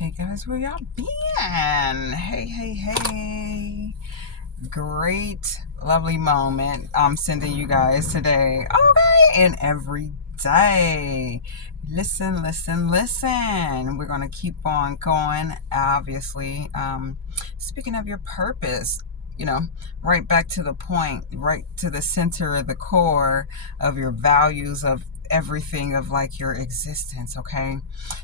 Hey guys, where y'all been? Hey. Great, lovely moment I'm sending you guys today. Okay, and every day. Listen. We're going to keep on going, obviously. Speaking of your purpose, right back to the point, right to the center of the core of your values, of everything, of like your existence. Okay,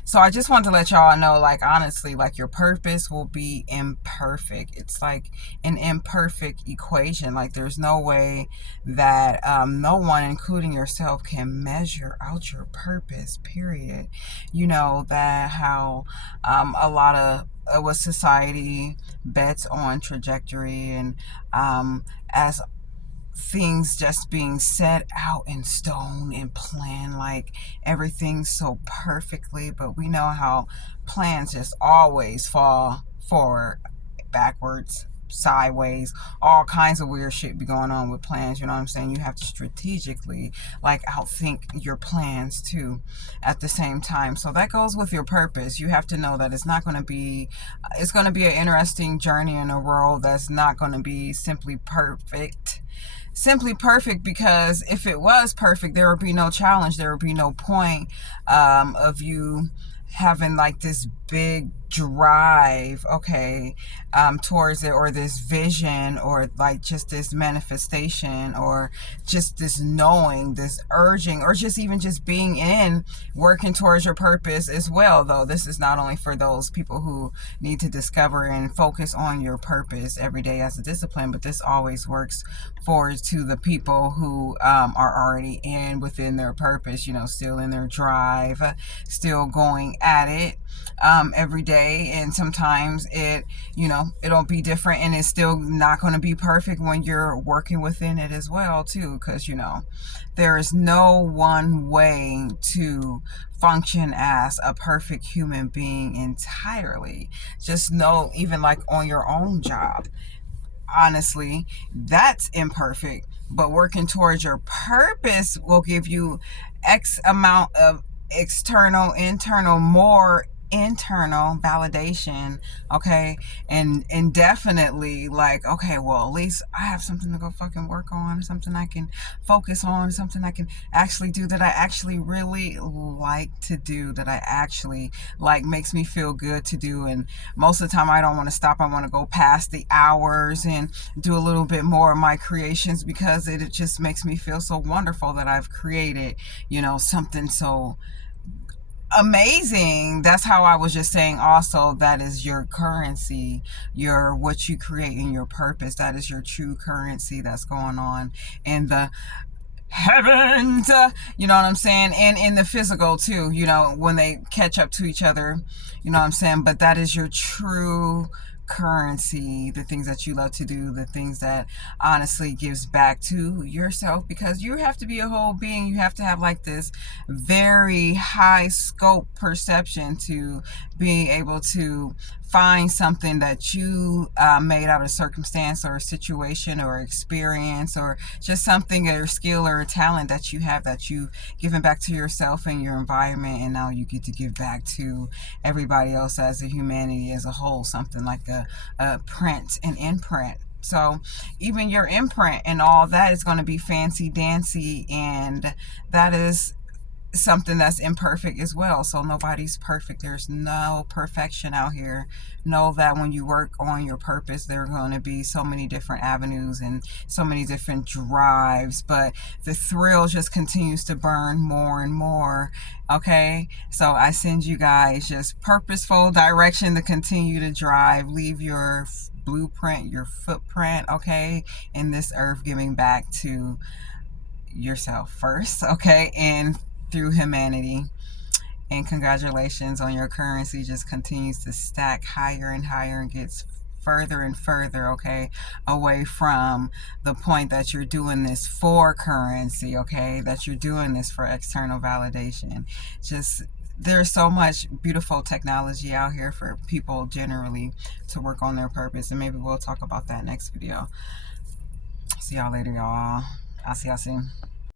so I just want to let y'all know, like, honestly, like, your purpose will be imperfect. It's like an imperfect equation. Like, there's no way that no one, including yourself, can measure out your purpose, period. You know that how a lot of what society bets on trajectory, and as things just being set out in stone and planned, like everything's so perfectly, but we know how plans just always fall forward, backwards, sideways. All kinds of weird shit be going on with plans. You know what I'm saying? You have to strategically, like, outthink your plans too at the same time. So that goes with your purpose. You have to know that it's going to be an interesting journey in a world that's not going to be simply perfect, because if it was perfect, there would be no challenge. There would be no point of you having like this big drive, okay, towards it, or this vision, or like just this manifestation, or just this knowing, this urging, or just even just being working towards your purpose as well. Though this is not only for those people who need to discover and focus on your purpose every day as a discipline, but this always works forward to the people who are already within their purpose, still in their drive, still going at it every day. And sometimes it'll be different, and it's still not going to be perfect when you're working within it as well too, because there is no one way to function as a perfect human being entirely. Just know, even like on your own job, honestly, that's imperfect, but working towards your purpose will give you X amount of external, internal, more internal validation, okay, and definitely, like, okay, well, at least I have something to go fucking work on, something I can focus on, something I can actually do, that I actually really like to do, that I actually like, makes me feel good to do. And most of the time I don't want to stop. I want to go past the hours and do a little bit more of my creations, because it just makes me feel so wonderful that I've created something so amazing. That's how I was just saying also, that is your currency, what you create in your purpose. That is your true currency that's going on in the heavens, you know what I'm saying, and in the physical too, when they catch up to each other, you know what I'm saying. But that is your true currency, the things that you love to do, the things that honestly gives back to yourself, because you have to be a whole being. You have to have like this very high scope perception to be able to find something that you made out of circumstance, or a situation, or experience, or just something, or a skill, or a talent that you have, that you've given back to yourself and your environment, and now you get to give back to everybody else as a humanity as a whole, something like a print, an imprint. So even your imprint and all that is going to be fancy dancy, and that is something that's imperfect as well. So nobody's perfect. There's no perfection out here. Know that when you work on your purpose, there are going to be so many different avenues and so many different drives, but the thrill just continues to burn more and more. Okay, so I send you guys just purposeful direction to continue to drive. Leave your blueprint, your footprint, okay, in this earth, giving back to yourself first, okay, and through humanity. And congratulations on your currency. Just continues to stack higher and higher, and gets further and further, okay, away from the point that you're doing this for currency, okay, that you're doing this for external validation. Just, there's so much beautiful technology out here for people generally to work on their purpose, and maybe we'll talk about that next video. See y'all later, y'all. I'll see y'all soon.